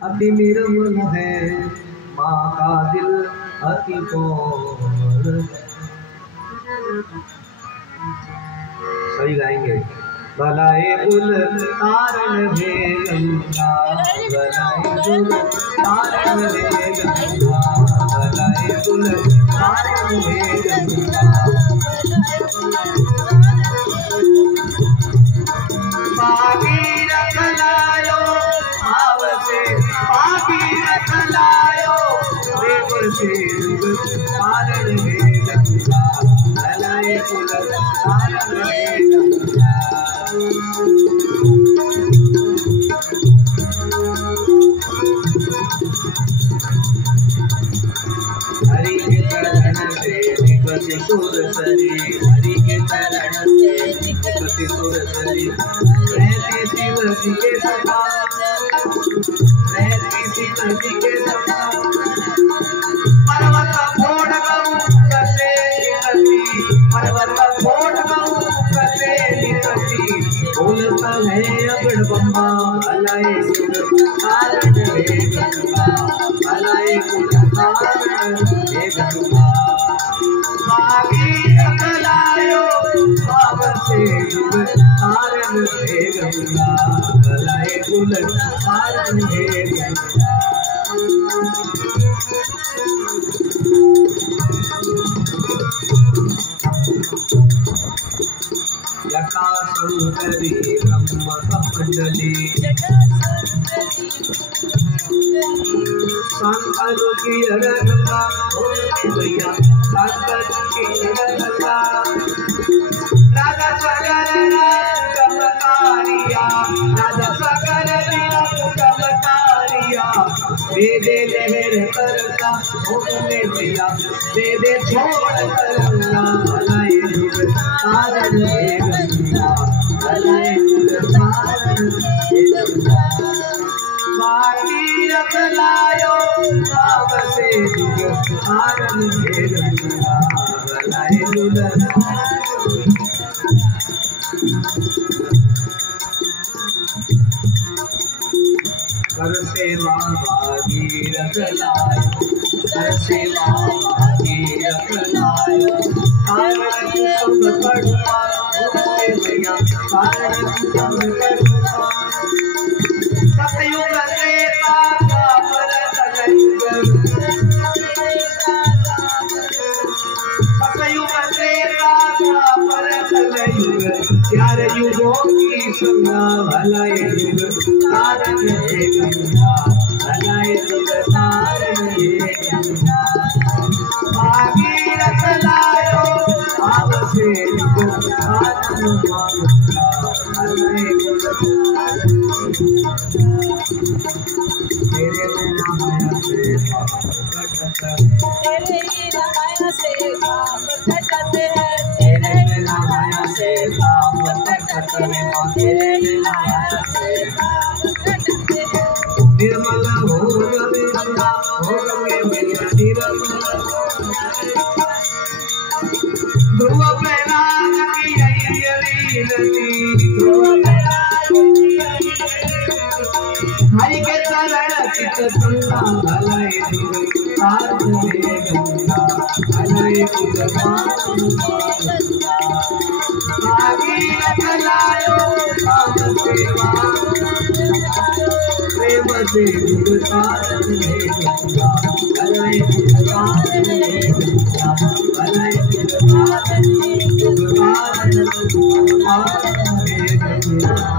अति निर्मल है माँ का दिल अति कोमल। सही गाएंगे। भलाए पुल तारण है गंगा, भलाए पुल तारण है गंगा, भलाए पुल तारण है गंगा। भागीरथ लायो भाव से, भागीरथ लायो देव से तारण है गंगा, भलाए पुल तारण है गंगा। हरि के चरण से निकलती सुरसरी, हरि के चरण से निकलती सुरसरी, रहती शिव जी के सभा, रहती शिव जी के सभा। पर्वत फोड़ गऊ कसे निकलती, पर्वत फोड़ गऊ कसे निकलती, बोलता है अगड़ बम्बा भलाए कुल तारण है गंगा, भलाए कुल तारण है गंगा। भागीरथ लायो भाव से तारण है गंगा, भलाए कुल तारण है गंगा। जटा सुंदरी ब्रह्म कमंडली, शंकर की अरगता भैया, शंकर की अरगता। राधा सागर कमकारिया, राधा सागर कमकारिया, दे दे लहर करता भोले भैया, दे दे छोड़ करना भलाए कुल तारण है गंगा, भलाए कुल तारण है गंगा। भागीरथ लायो भाव से तारण है गंगा, भलाए कुल तारण। कर सेवा भागीरथ लायो, कर सेवा भागीरथ लायो, तारण सब करुणा भोले भैया, तारण सब करुणा। सतयुग त्रेता द्वापर कलयुग, सतयुग त्रेता द्वापर कलयुग, चार युगों की संगा भलाए युग तारण है गंगा, भलाए युग तारण है गंगा। भागीरथ लायो भाव से तारण गंगा, भलाए युग तारण। तेरे बिना माया से पाप कटत है, तेरे माया से पाप कटत है, तेरे बिना माया से पाप कटत है, तेरे बिना माया से पाप कटत है। निर्मल हो गए गंगा, हो गए मैया निर्मल। ध्रुव प्रहलाद की अय्यरी नदी, ध्रुव प्रहलाद की हरि के चरण चित गंगा, भलाए कुल तारण है गंगा, भलाए कुल तारण है गंगा। भागीरथ लायो भाव सेवा, प्रेम से कुल तारण है गंगा, भलाए कुल तारण है गंगा, भलाए कुल तारण है गंगा।